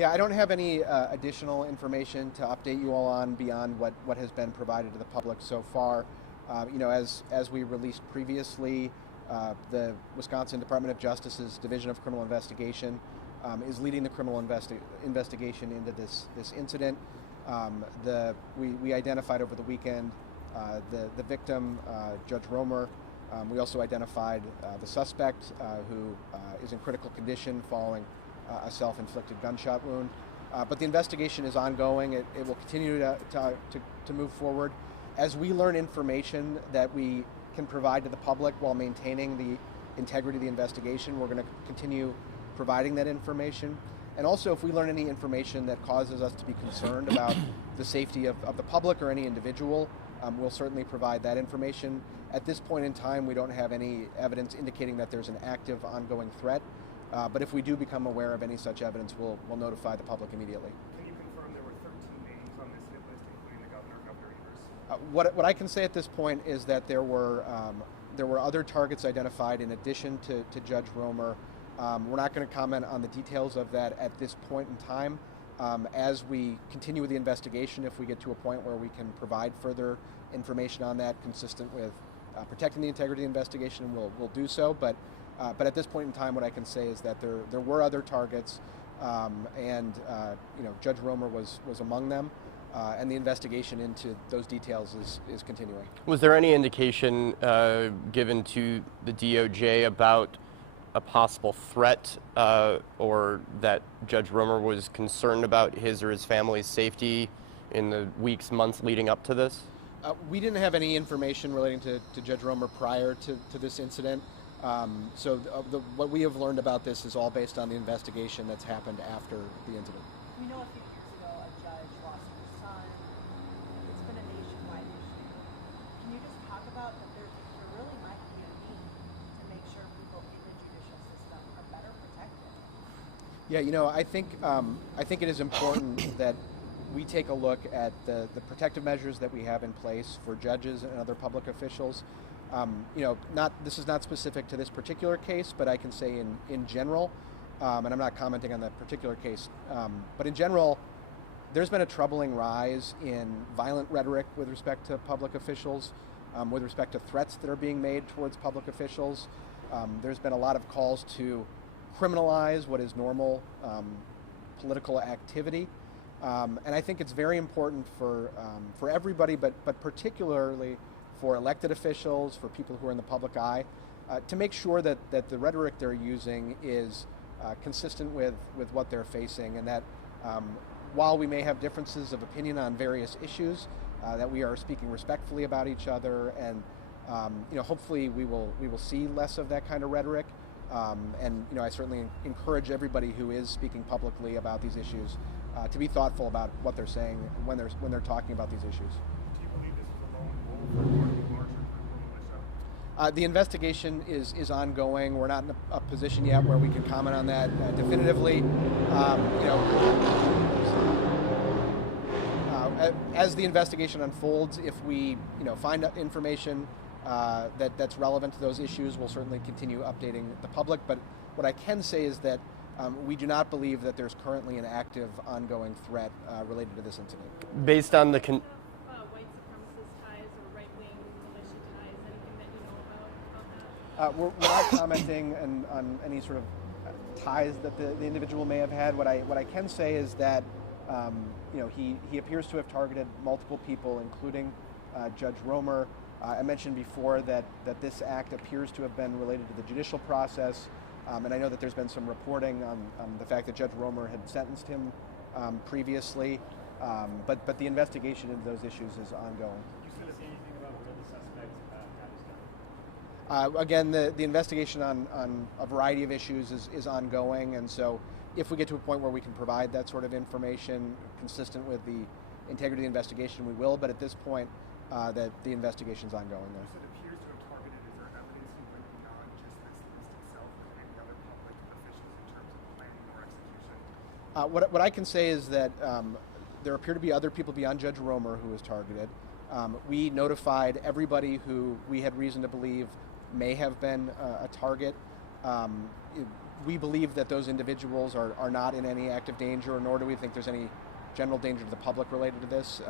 Yeah, I don't have any additional information to update you all on beyond what has been provided to the public so far. As we released previously, the Wisconsin Department of Justice's Division of Criminal Investigation is leading the criminal investigation into this incident. We identified over the weekend the victim, Judge Romer. We also identified the suspect, who is in critical condition following a self-inflicted gunshot wound. But the investigation is ongoing. It will continue to move forward. As we learn information that we can provide to the public while maintaining the integrity of the investigation, we're going to continue providing that information. And also, if we learn any information that causes us to be concerned about the safety of the public or any individual, we'll certainly provide that information. At this point in time, we don't have any evidence indicating that there's an active, ongoing threat. But if we do become aware of any such evidence, we'll notify the public immediately. Can you confirm there were 13 names on this hit list, including the Governor Evers? What I can say at this point is that there were other targets identified in addition to Judge Romer. We're not going to comment on the details of that at this point in time. As we continue with the investigation, if we get to a point where we can provide further information on that consistent with protecting the integrity of the investigation, we'll do so. But at this point in time, what I can say is that there were other targets, and Judge Romer was among them, and the investigation into those details is continuing. Was there any indication given to the DOJ about a possible threat, or that Judge Romer was concerned about his or his family's safety in the weeks, months leading up to this? We didn't have any information relating to Judge Romer prior to this incident. So what we have learned about this is all based on the investigation that's happened after the incident. We know a few years ago a judge lost her son. It's been a nationwide issue. Can you just talk about that there really might be a need to make sure people in the judicial system are better protected? Yeah, I think it is important that we take a look at the protective measures that we have in place for judges and other public officials. This is not specific to this particular case, but I can say in general, and I'm not commenting on that particular case, but in general, there's been a troubling rise in violent rhetoric with respect to public officials, with respect to threats that are being made towards public officials. There's been a lot of calls to criminalize what is normal political activity. And I think it's very important for everybody, but particularly for elected officials, for people who are in the public eye, to make sure that the rhetoric they're using is consistent with what they're facing, and that while we may have differences of opinion on various issues, that we are speaking respectfully about each other, and hopefully we will see less of that kind of rhetoric. And I certainly encourage everybody who is speaking publicly about these issues to be thoughtful about what they're saying when they're talking about these issues. Do you believe this is a lone wolf or a larger militia? The investigation is ongoing. We're not in a position yet where we can comment on that definitively. As the investigation unfolds, if we find information that's relevant to those issues, we'll certainly continue updating the public. But what I can say is that we do not believe that there's currently an active, ongoing threat related to this incident. Based on the white supremacist ties or right-wing militia ties, anything that you know about that? We're not commenting on any sort of ties that the individual may have had. What I can say is that he appears to have targeted multiple people, including Judge Romer. I mentioned before that this act appears to have been related to the judicial process, and I know that there's been some reporting on the fact that Judge Romer had sentenced him previously, but the investigation into those issues is ongoing. You said anything about where the suspect got his gun? Again, the investigation on a variety of issues is ongoing, and so if we get to a point where we can provide that sort of information consistent with the integrity of the investigation, we will, but at this point, that the investigation is ongoing there. You said it appears to have targeted. Is there evidence you went beyond just this list itself with any other public officials in terms of planning or execution? What I can say is that there appear to be other people beyond Judge Romer who was targeted. We notified everybody who we had reason to believe may have been a target we believe that those individuals are not in any active danger, nor do we think there's any general danger to the public related to this.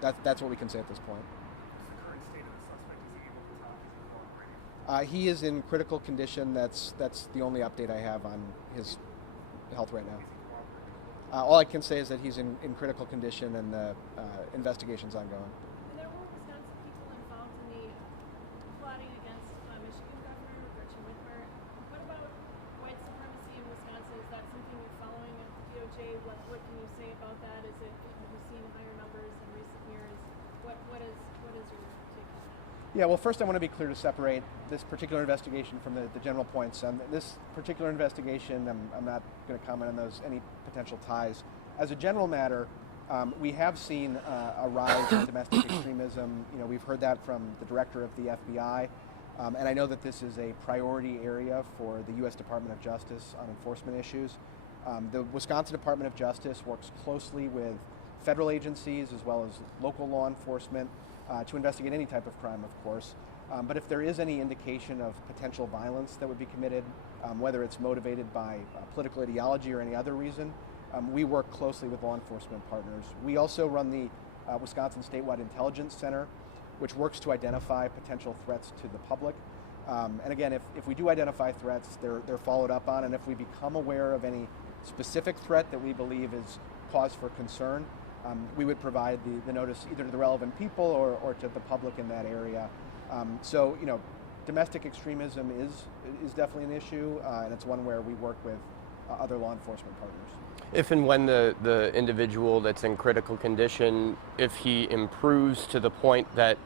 That's what we can say at this point. What's the current state of the suspect? Is he able to talk? Is he cooperating? He is in critical condition. That's the only update I have on his health right now. Is he cooperating? All I can say is that he's in critical condition and the investigation's ongoing. And there were Wisconsin people involved in the plotting against Michigan Governor Gretchen Whitmer. What about white supremacy in Wisconsin? Is that something you're following at the DOJ? What can you say about that? Have you seen higher numbers in recent years? What is your take on that? Yeah, well, first I want to be clear to separate this particular investigation from the general points. This particular investigation, I'm not going to comment on any potential ties. As a general matter, we have seen a rise in domestic extremism. We've heard that from the director of the FBI, and I know that this is a priority area for the U.S. Department of Justice on enforcement issues. The Wisconsin Department of Justice works closely with federal agencies as well as local law enforcement to investigate any type of crime, of course. But if there is any indication of potential violence that would be committed, whether it's motivated by political ideology or any other reason, we work closely with law enforcement partners. We also run the Wisconsin Statewide Intelligence Center, which works to identify potential threats to the public. And again, if we do identify threats, they're followed up on, and if we become aware of any specific threat that we believe is cause for concern, we would provide the notice either to the relevant people or to the public in that area. So, domestic extremism is definitely an issue, and it's one where we work with other law enforcement partners. If and when the individual that's in critical condition, if he improves to the point that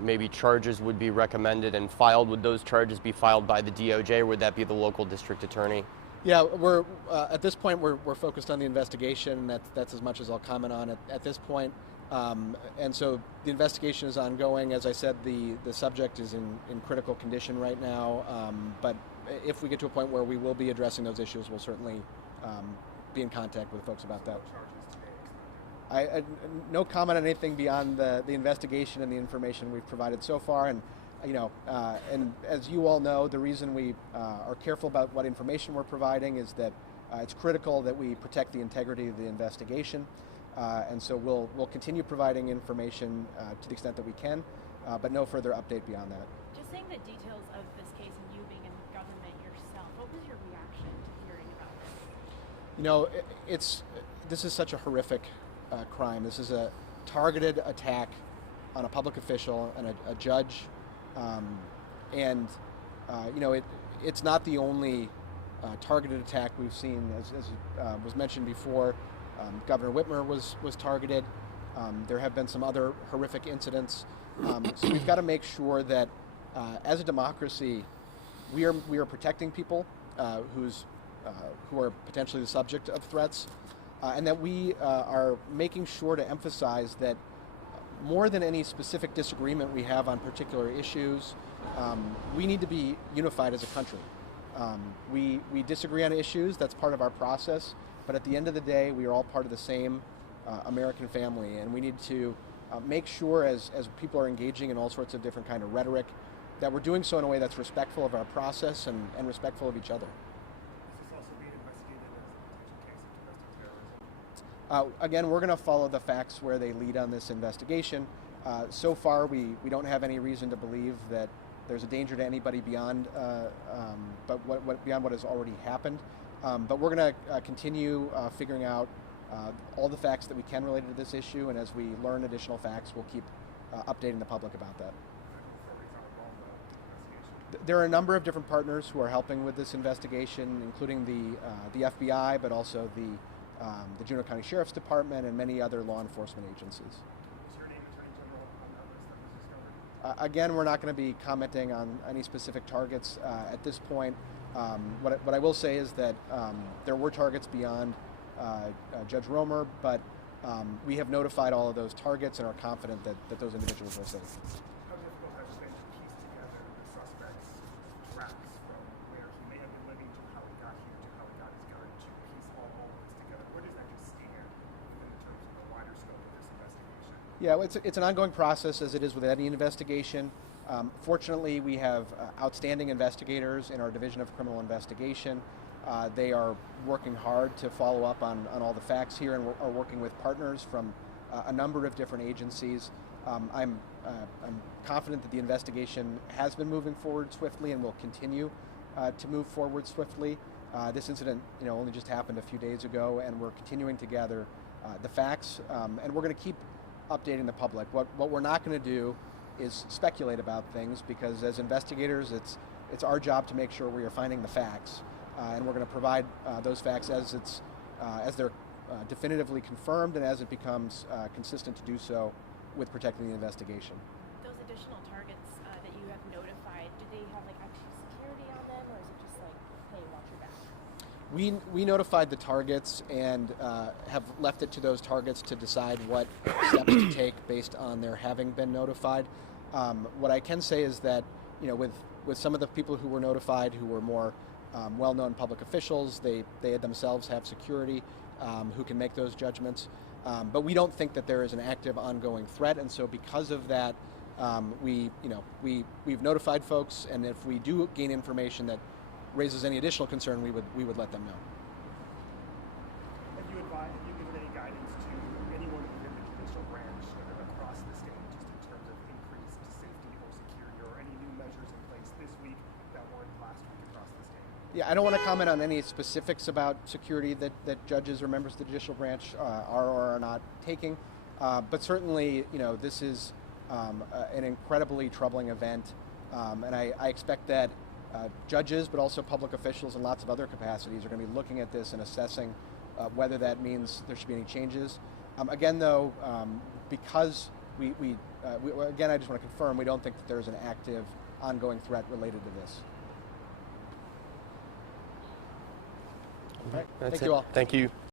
maybe charges would be recommended and filed, would those charges be filed by the DOJ, or would that be the local district attorney? Yeah, we're at this point we're focused on the investigation. That's as much as I'll comment on at this point. And so the investigation is ongoing. As I said, the subject is in critical condition right now. But if we get to a point where we will be addressing those issues, we'll certainly be in contact with folks about that. I no comment on anything beyond the investigation and the information we've provided so far. And and as you all know, the reason we are careful about what information we're providing is that it's critical that we protect the integrity of the investigation. And so we'll continue providing information to the extent that we can, but no further update beyond that. Just saying the details of this case and you being in government yourself, what was your reaction to hearing about this? This is such a horrific crime. This is a targeted attack on a public official and a judge. It's not the only targeted attack we've seen. As was mentioned before, Governor Whitmer was targeted. There have been some other horrific incidents. So we've got to make sure that as a democracy, we are protecting people who are potentially the subject of threats, and that we are making sure to emphasize that more than any specific disagreement we have on particular issues, we need to be unified as a country. We disagree on issues, that's part of our process, but at the end of the day, we are all part of the same American family, and we need to make sure as people are engaging in all sorts of different kind of rhetoric, that we're doing so in a way that's respectful of our process and respectful of each other. Is this also being investigated as a potential case of domestic terrorism? Again, we're going to follow the facts where they lead on this investigation. So far, we don't have any reason to believe that there's a danger to anybody beyond beyond what has already happened. But we're going to continue figuring out all the facts that we can related to this issue, and as we learn additional facts, we'll keep updating the public about that. There are a number of different partners who are helping with this investigation, including the FBI, but also the Juneau County Sheriff's Department and many other law enforcement agencies. Is your name Attorney General on that list that was discovered? Again, we're not going to be commenting on any specific targets at this point. What I will say is that there were targets beyond Judge Romer, but we have notified all of those targets and are confident that those individuals are safe. How difficult has it been to piece together the suspect's tracks from where he may have been living to how he got here to how he got his gun, to piece all of this together? Where does that just stand in terms of the wider scope of this investigation? Yeah, it's an ongoing process, as it is with any investigation. Fortunately, we have outstanding investigators in our Division of Criminal Investigation. They are working hard to follow up on all the facts here, and are working with partners from a number of different agencies. I'm confident that the investigation has been moving forward swiftly and will continue to move forward swiftly. This incident, only just happened a few days ago, and we're continuing to gather the facts, and we're going to keep updating the public. What we're not going to do is speculate about things, because as investigators, it's our job to make sure we are finding the facts, and we're going to provide those facts as they're definitively confirmed and as it becomes consistent to do so with protecting the investigation. Those additional targets that you have notified, do they have like extra security on them, or is it just like, hey, watch your back? We notified the targets and have left it to those targets to decide what steps to take based on their having been notified. What I can say is that, with some of the people who were notified, who were more well-known public officials, they themselves have security who can make those judgments. But we don't think that there is an active, ongoing threat, and so because of that, we've notified folks, and if we do gain information that raises any additional concern, we would let them know. Have you given any guidance to anyone within the judicial branch across the state, just in terms of increased safety or security, or any new measures in place this week that weren't last week across the state? Yeah, I don't want to comment on any specifics about security that judges or members of the judicial branch are or are not taking, but certainly, this is an incredibly troubling event, and I expect that judges, but also public officials in lots of other capacities, are going to be looking at this and assessing whether that means there should be any changes. Again, though, because again, I just want to confirm, we don't think that there's an active, ongoing threat related to this. All right. That's Thank it. you all. Thank you.